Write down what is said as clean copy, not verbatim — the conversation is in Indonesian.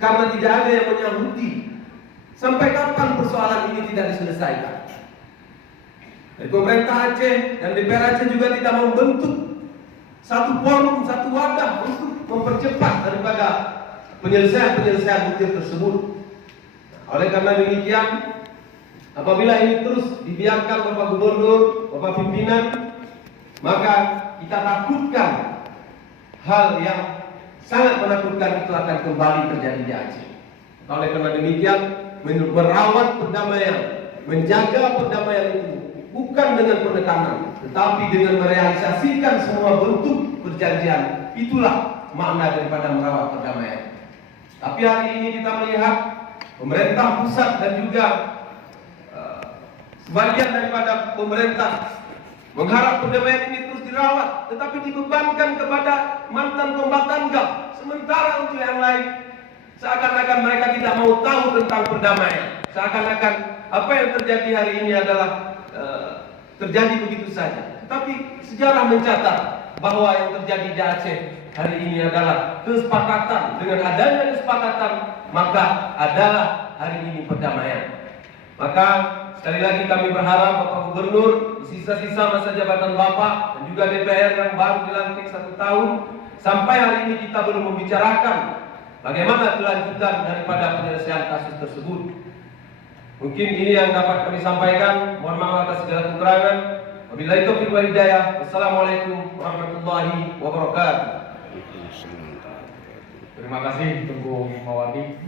karena tidak ada yang menyahuti. Sampai kapan persoalan ini tidak diselesaikan? Dari pemerintah Aceh dan DPR Aceh juga tidak membentuk satu forum, satu wadah untuk mempercepat daripada penyelesaian butir tersebut. Oleh karena demikian, apabila ini terus dibiarkan Bapak Gubernur, Bapak Pimpinan, maka kita takutkan hal yang sangat menakutkan itu akan kembali terjadi di Aceh. Oleh karena demikian, merawat perdamaian, menjaga perdamaian itu bukan dengan penekanan, tetapi dengan merealisasikan semua bentuk perjanjian. Itulah makna daripada merawat perdamaian. Tapi hari ini kita melihat pemerintah pusat dan juga sebagian daripada pemerintah mengharap perdamaian ini terus dirawat, tetapi dibebankan kepada mantan kombatan GAP. Sementara untuk yang lain, seakan-akan mereka tidak mau tahu tentang perdamaian. Seakan-akan apa yang terjadi hari ini adalah terjadi begitu saja. Tetapi sejarah mencatat bahwa yang terjadi di Aceh hari ini adalah kesepakatan. Dengan adanya kesepakatan, maka adalah hari ini perdamaian. Maka sekali lagi kami berharap Bapak Gubernur, di sisa-sisa masa jabatan Bapak dan juga DPR yang baru dilantik 1 tahun, sampai hari ini kita belum membicarakan bagaimana kelanjutan daripada penyelesaian kasus tersebut. Mungkin ini yang dapat kami sampaikan. Mohon maaf atas segala kekurangan. Wabillahi taufiq wal hidayah. Wassalamualaikum warahmatullahi wabarakatuh. Terima kasih Tengku Mawati.